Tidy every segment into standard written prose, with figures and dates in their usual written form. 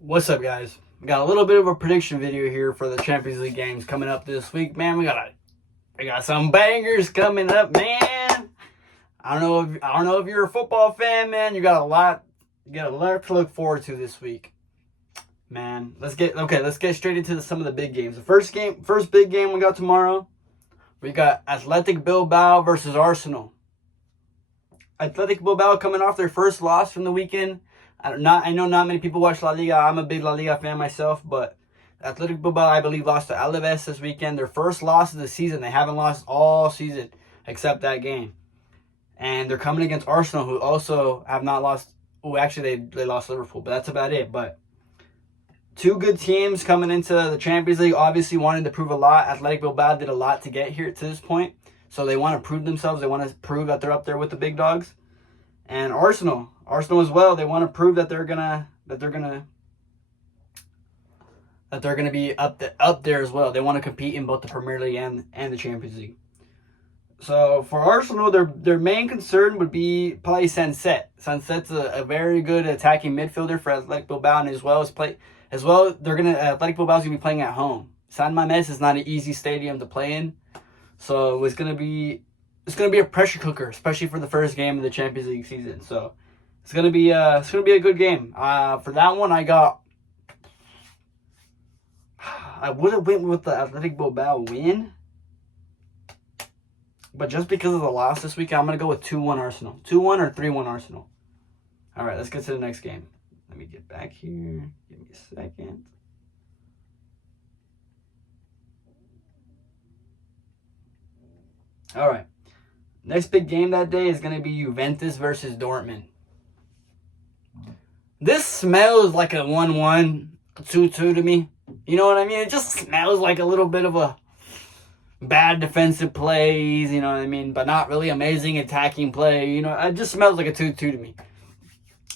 What's up, guys? We got a little bit of a prediction video here for the Champions League games coming up this week, man. We got some bangers coming up, man. I don't know if you're a football fan, man. You got a lot to look forward to this week, man. Let's get straight into some of the big games. The first big game we got tomorrow. We got Athletic Bilbao versus Arsenal. Athletic Bilbao coming off their first loss from the weekend. I know not many people watch La Liga. I'm a big La Liga fan myself, but Athletic Bilbao, I believe, lost to Alaves this weekend. Their first loss of the season. They haven't lost all season except that game. And they're coming against Arsenal, who also have not lost. Oh, actually, they lost Liverpool, but that's about it. But two good teams coming into the Champions League, obviously wanting to prove a lot. Athletic Bilbao did a lot to get here to this point, so they want to prove themselves. They want to prove that they're up there with the big dogs. And Arsenal as well. They want to prove that they're gonna be up there as well. They want to compete in both the Premier League and the Champions League. So for Arsenal, their main concern would be probably Sunset. Sunset's a very good attacking midfielder for Athletic Bilbao, and Athletic Bilbao's gonna be playing at home. San Mamés is not an easy stadium to play in, so it's gonna be a pressure cooker, especially for the first game of the Champions League season. So it's gonna be a good game. For that one, I would have went with the Athletic Bilbao win, but just because of the loss this week, I'm gonna go with 2-1 Arsenal, 2-1 or 3-1 Arsenal. All right, let's get to the next game. Let me get back here. Give me a second. All right. Next big game that day is going to be Juventus versus Dortmund. This smells like a 1-1, 2-2 to me. You know what I mean? It just smells like a little bit of a bad defensive plays, you know what I mean? But not really amazing attacking play. You know, it just smells like a 2-2 to me.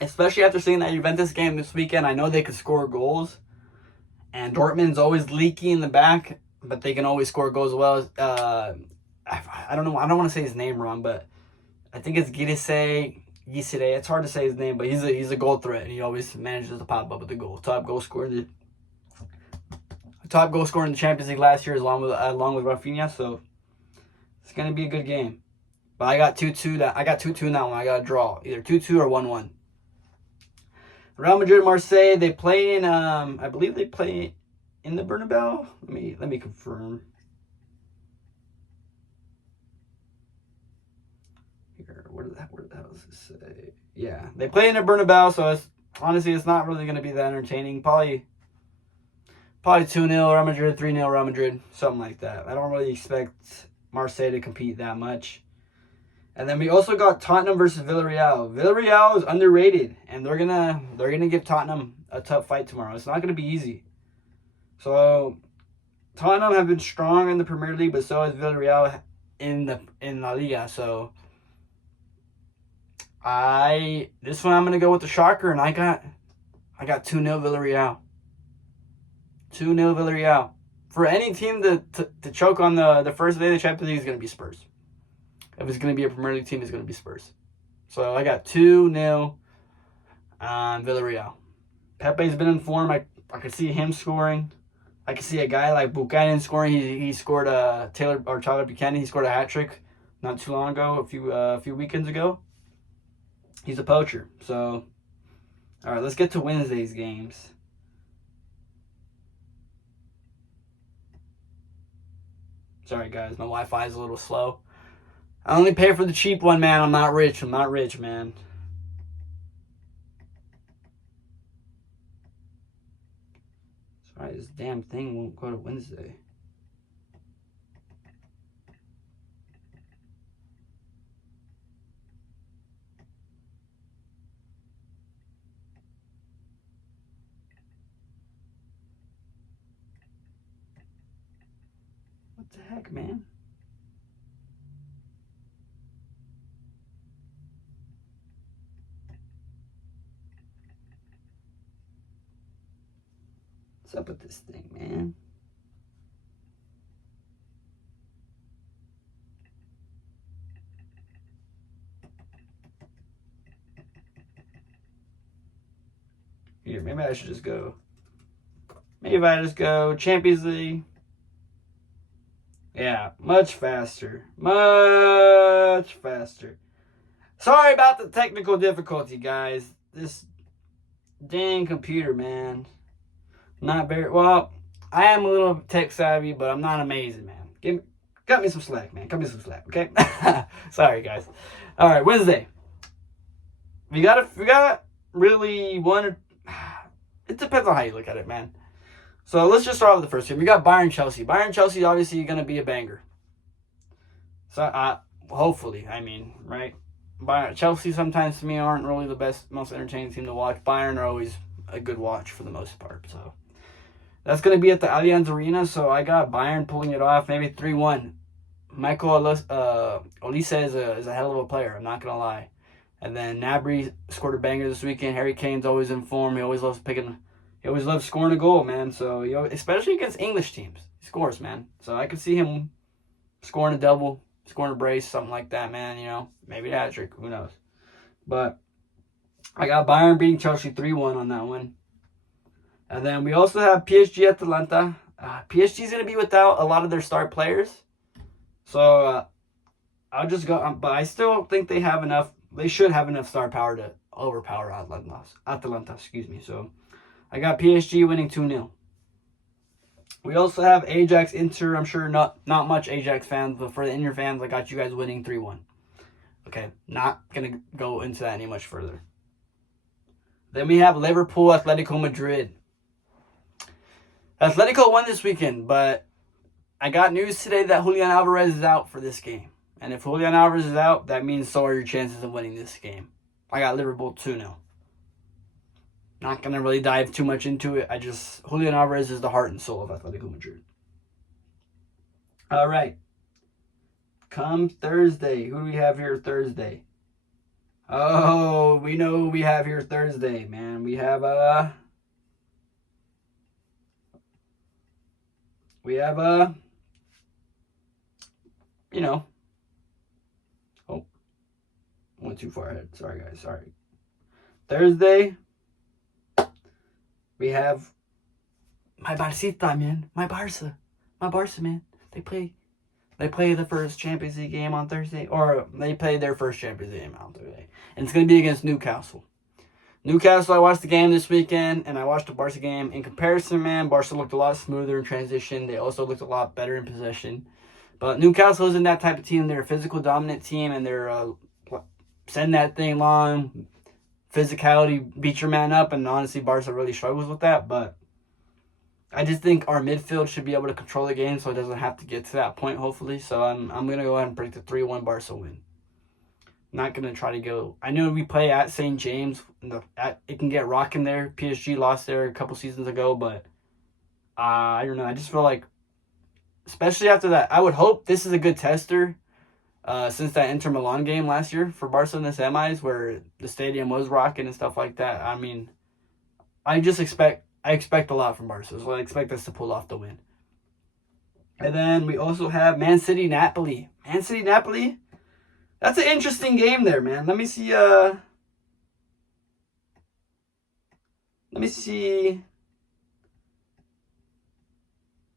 Especially after seeing that Juventus game this weekend, I know they could score goals. And Dortmund's always leaky in the back, but they can always score goals as well. I don't know. I don't want to say his name wrong, but I think it's Gisire. It's hard to say his name, but he's a goal threat, and he always manages to pop up with a goal. Top goal scorer in the Champions League last year, along with Rafinha. So it's gonna be a good game. But I got 2-2. I got 2-2 in that one. I got a draw, either 2-2 or 1-1. Real Madrid, Marseille. They play in. I believe they play in the Bernabeu. Let me confirm. What the hell does this say? Yeah, they play in a Bernabeu, so it's not really going to be that entertaining. Probably 2-0 Real Madrid, 3-0 Real Madrid, something like that. I don't really expect Marseille to compete that much. And then we also got Tottenham versus Villarreal. Villarreal is underrated, and they're gonna give Tottenham a tough fight tomorrow. It's not going to be easy. So Tottenham have been strong in the Premier League, but so has Villarreal in La Liga. So this one I'm gonna go with the shocker, and I got 2-0 Villarreal. 2-0 Villarreal. For any team to choke on the first day of the Champions League is gonna be Spurs. If it's gonna be a Premier League team, it's gonna be Spurs. So I got 2-0 Villarreal. Pepe's been in form. I could see him scoring. I could see a guy like Buchanan scoring. He scored Tyler Buchanan. He scored a hat trick not too long ago, a few weekends ago. He's a poacher. So, all right, let's get to Wednesday's games. Sorry, guys, my Wi-Fi is a little slow. I only pay for the cheap one, man. I'm not rich, man. Sorry, this damn thing won't go to Wednesday. What the heck, man? What's up with this thing, man? Here, maybe I should just go. Maybe if I just go Champions League. Yeah, much faster. Much faster. Sorry about the technical difficulty, guys. This dang computer, man. Not very well. I am a little tech savvy, but I'm not amazing, man. Cut me some slack, man. Cut me some slack, okay? Sorry, guys. All right, Wednesday. We got really one. It depends on how you look at it, man. So let's just start with the first game. We got Bayern Chelsea. Bayern Chelsea obviously going to be a banger. So hopefully, I mean, right? Bayern Chelsea sometimes to me aren't really the best, most entertaining team to watch. Bayern are always a good watch for the most part. So that's going to be at the Allianz Arena. So I got Bayern pulling it off, maybe 3-1. Michael Olise is a hell of a player. I'm not going to lie. And then Gnabry scored a banger this weekend. Harry Kane's always in form. He always loves scoring a goal, man. So, especially against English teams. He scores, man. So I could see him scoring a double, scoring a brace, something like that, man. Maybe a hat trick. Who knows? But I got Bayern beating Chelsea 3-1 on that one. And then we also have PSG Atalanta. PSG's going to be without a lot of their star players. So I'll just go. But I still think they have enough. They should have enough star power to overpower Atalanta, excuse me. So I got PSG winning 2-0. We also have Ajax Inter. I'm sure not much Ajax fans, but for the Inter fans, I got you guys winning 3-1. Okay, not going to go into that any much further. Then we have Liverpool Atletico Madrid. Atletico won this weekend, but I got news today that Julian Alvarez is out for this game. And if Julian Alvarez is out, that means so are your chances of winning this game. I got Liverpool 2-0. Not going to really dive too much into it. Julian Alvarez is the heart and soul of Atletico Madrid. All right. Come Thursday. Who do we have here Thursday? Oh, we know who we have here Thursday, man. We have, oh, 1 too far ahead. Sorry, guys. Sorry. Thursday, we have my Barcita, man. My Barca, man. They play the first Champions League game on Thursday, or they play their first Champions League game on Thursday, and it's going to be against Newcastle. Newcastle, I watched the game this weekend, and I watched the Barca game. In comparison, man, Barca looked a lot smoother in transition. They also looked a lot better in possession. But Newcastle isn't that type of team. They're a physical dominant team, and they're send that thing long, physicality, beat your man up, and honestly, Barca really struggles with that. But I just think our midfield should be able to control the game, so it doesn't have to get to that point. Hopefully, so I'm gonna go ahead and predict a 3-1 Barca win. I'm not gonna try to go. I know we play at St. James. It can get rocking there. PSG lost there a couple seasons ago, but I don't know. I just feel like, especially after that, I would hope this is a good tester. Since that Inter Milan game last year for Barca in the semis, where the stadium was rocking and stuff like that. I mean, I expect a lot from Barca, so I expect us to pull off the win. And then we also have Man City Napoli. Man City Napoli. That's an interesting game there, man. Let me see. I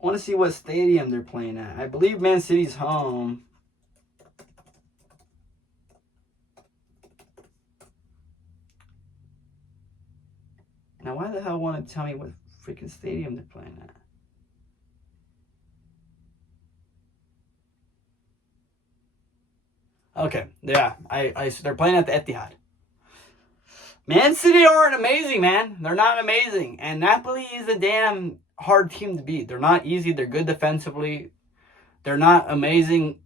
want to see what stadium they're playing at. I believe Man City's home. Now, why the hell want to tell me what freaking stadium they're playing at? Okay, yeah, they're playing at the Etihad. Man City aren't amazing, man. They're not amazing, and Napoli is a damn hard team to beat. They're not easy. They're good defensively. They're not amazing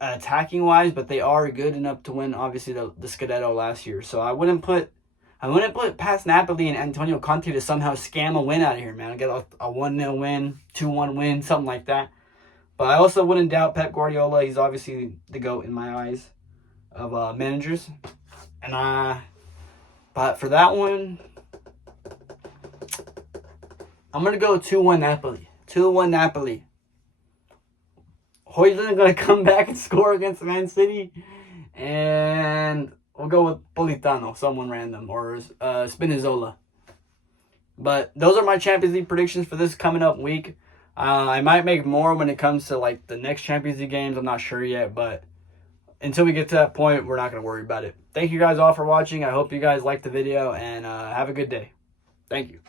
attacking wise, but they are good enough to win. Obviously, the Scudetto last year. So I wouldn't put past Napoli and Antonio Conte to somehow scam a win out of here, man. Get a 1-0 win, 2-1 win, something like that. But I also wouldn't doubt Pep Guardiola. He's obviously the GOAT in my eyes of managers. And but for that one, I'm going to go 2-1 Napoli. 2-1 Napoli. Højlund's going to come back and score against Man City. And we'll go with Politano, someone random, or Spinazzola. But those are my Champions League predictions for this coming up week. I might make more when it comes to like the next Champions League games. I'm not sure yet, but until we get to that point, we're not going to worry about it. Thank you guys all for watching. I hope you guys liked the video, and have a good day. Thank you.